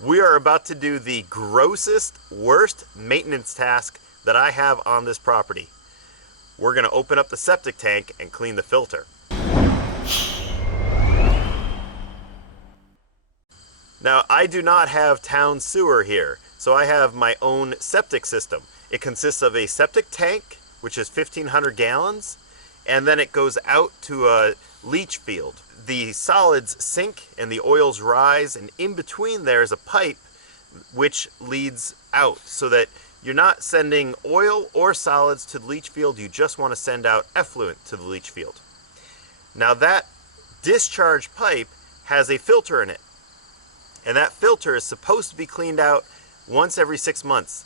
We are about to do the grossest, worst maintenance task that I have on this property. We're going to open up the septic tank and clean the filter. Now, I do not have town sewer here, so I have my own septic system. It consists of a septic tank, which is 1,500 gallons, and then it goes out to a leach field. The solids sink and the oils rise, and in between there is a pipe which leads out, so that you're not sending oil or solids to the leach field, you just want to send out effluent to the leach field. Now that discharge pipe has a filter in it, and that filter is supposed to be cleaned out once every 6 months.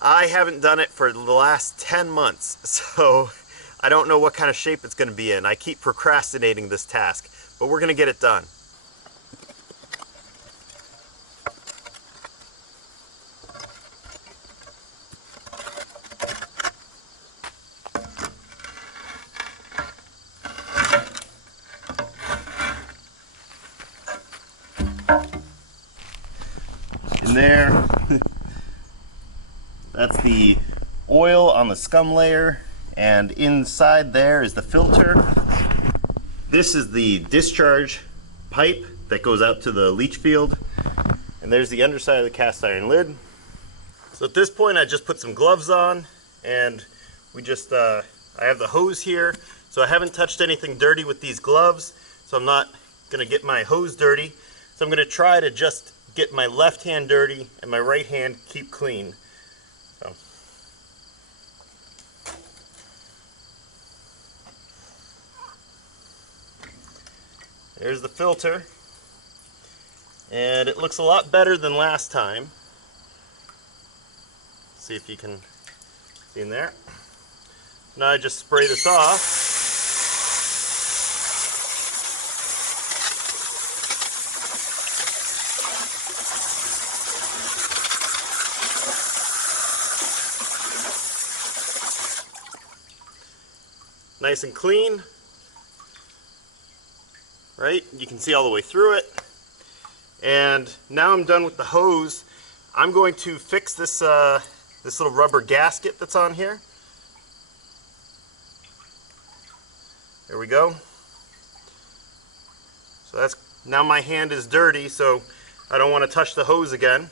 I haven't done it for the last 10 months, so I don't know what kind of shape it's going to be in. I keep procrastinating this task, but we're going to get it done. In there, that's the oil on the scum layer, and inside there is the filter. This is the discharge pipe that goes out to the leach field, and there's the underside of the cast iron lid. So at this point I just put some gloves on, and I have the hose here, so I haven't touched anything dirty with these gloves, so I'm not gonna get my hose dirty. So I'm gonna try to just get my left hand dirty and my right hand keep clean. So. There's the filter, and it looks a lot better than last time. See if you can see in there. Now I just spray this off. Nice and clean, right? You can see all the way through it. And now I'm done with the hose. I'm going to fix this this little rubber gasket that's on here. There we go. So that's, now my hand is dirty, so I don't want to touch the hose again.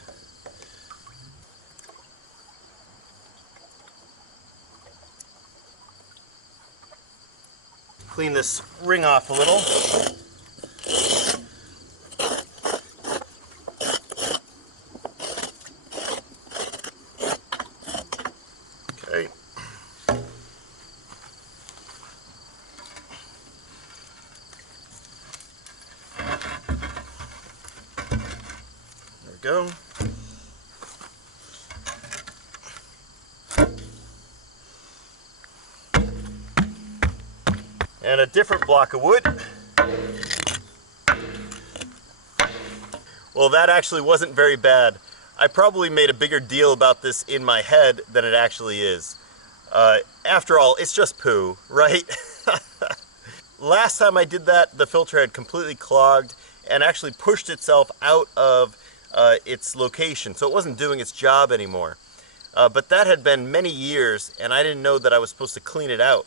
Clean this ring off a little. Okay. There we go. And a different block of wood. Well, that actually wasn't very bad. I probably made a bigger deal about this in my head than it actually is. After all, it's just poo, right? Last time I did that, the filter had completely clogged and actually pushed itself out of its location, so it wasn't doing its job anymore. But that had been many years, and I didn't know that I was supposed to clean it out.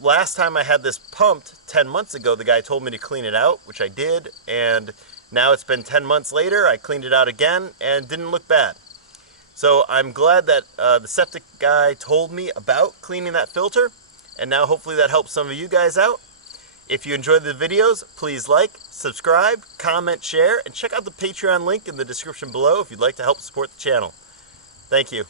Last time I had this pumped 10 months ago, the guy told me to clean it out, which I did, and now it's been 10 months later, I cleaned it out again and didn't look bad. So I'm glad that the septic guy told me about cleaning that filter, and now hopefully that helps some of you guys out. If you enjoyed the videos, please like, subscribe, comment, share, and check out the Patreon link in the description below if you'd like to help support the channel. Thank you.